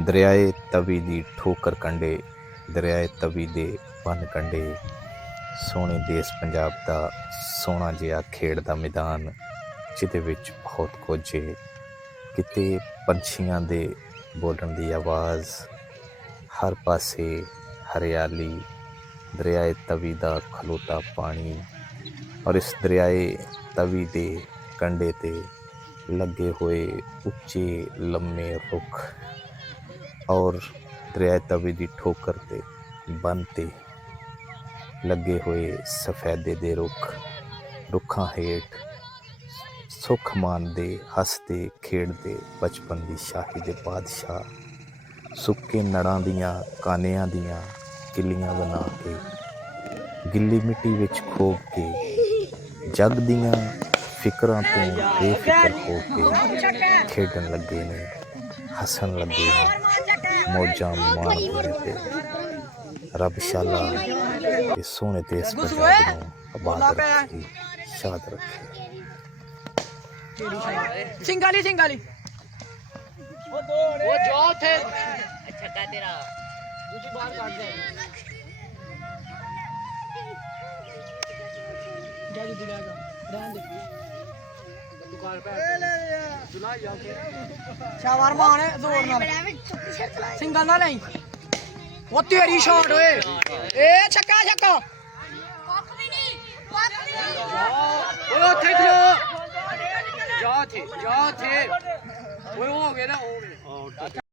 ਦਰਿਆਏ ਤਵੀ ਦੀ ਠੋਕਰ ਕੰਢੇ, ਦਰਿਆਏ ਤਵੀ ਦੇ ਬੰਨ ਕੰਢੇ, ਸੋਹਣੇ ਦੇਸ਼ ਪੰਜਾਬ ਦਾ ਸੋਹਣਾ ਜਿਹਾ ਖੇਡ ਦਾ ਮੈਦਾਨ, ਜਿਹਦੇ ਵਿੱਚ ਬਹੁਤ ਕੁਝ ਹੈ। ਕਿਤੇ ਪੰਛੀਆਂ ਦੇ ਬੋਲਣ ਦੀ ਆਵਾਜ਼, ਹਰ ਪਾਸੇ ਹਰਿਆਲੀ, ਦਰਿਆਏ ਤਵੀ ਦਾ ਖਲੋਤਾ ਪਾਣੀ, ਔਰ ਇਸ ਦਰਿਆਏ ਤਵੀ ਦੇ ਕੰਢੇ 'ਤੇ ਲੱਗੇ ਹੋਏ ਉੱਚੇ ਲੰਮੇ ਰੁੱਖ, ਔਰ ਦਰਿਆਏ ਤਵੀ ਦੀ ਠੋਕਰ 'ਤੇ ਬੰਨ੍ਹ 'ਤੇ ਲੱਗੇ ਹੋਏ ਸਫੈਦੇ ਦੇ ਰੁੱਖ, ਰੁੱਖਾਂ ਹੇਠ ਸੁੱਖ ਮਾਣਦੇ, ਹੱਸਦੇ ਖੇਡਦੇ ਬਚਪਨ ਦੀ ਸ਼ਾਹੀ ਦੇ ਬਾਦਸ਼ਾਹ, ਸੁੱਕੇ ਨੜਾਂ ਦੀਆਂ ਕਾਨਿਆਂ ਦੀਆਂ ਕਿੱਲੀਆਂ ਬਣਾ ਕੇ, ਗਿੱਲੀ ਮਿੱਟੀ ਵਿੱਚ ਖੋਬ ਕੇ, ਜੱਗ ਦੀਆਂ ਫਿਕਰਾਂ ਤੋਂ ਬੇਫਿਕਰ ਹੋ ਕੇ ਖੇਡਣ ਲੱਗੇ ਨੇ, ਹੱਸਣ ਲੱਗੇ ਨੇ, ਮੌਜਾਂ ਮਾਣਦੇ ਨੇ। ਤੇ ਰੱਬ ਸ਼ਾਲਾ ਇਹ ਸੋਹਣੇ ਦੇਸ਼ ਪੰਜਾਬ ਨੂੰ ਆਬਾਦ ਰੱਖੇ, ਸ਼ਾਦ ਰੱਖੇ। ਸਿੰਗਾਲੀ ਸਿੰਗਾਲੀ ਉਹ ਜੋ ਥੇ ਛੱਕਾ ਤੇਰਾ ਦੂਜੀ ਬਾਹਰ ਕੱਢ ਦੇ ਜਾਜੀ ਦਿਲਾਗਾ ਰਹਿਣ ਦੇ ਦੁਕਾਨ ਪੇ ਜੁਲਾ ਜਾ ਕੇ ਸ਼ਾਵਰਮਾ ਆਣੇ ਜ਼ੋਰ ਨਾਲ ਸਿੰਗਲ ਨਾ ਨਹੀਂ ਉਹ ਤੇਰੀ ਸ਼ਾਟ ਓਏ ਏ ਛੱਕਾ ਛੱਕਾ ਕੱਖ ਵੀ ਨਹੀਂ ਓਏ ਉੱਥੇ ਖਲੋ ਜਾ ਥੇ ਓਏ ਹੋ ਗਿਆ ਨਾ ਹੋ ਗਿਆ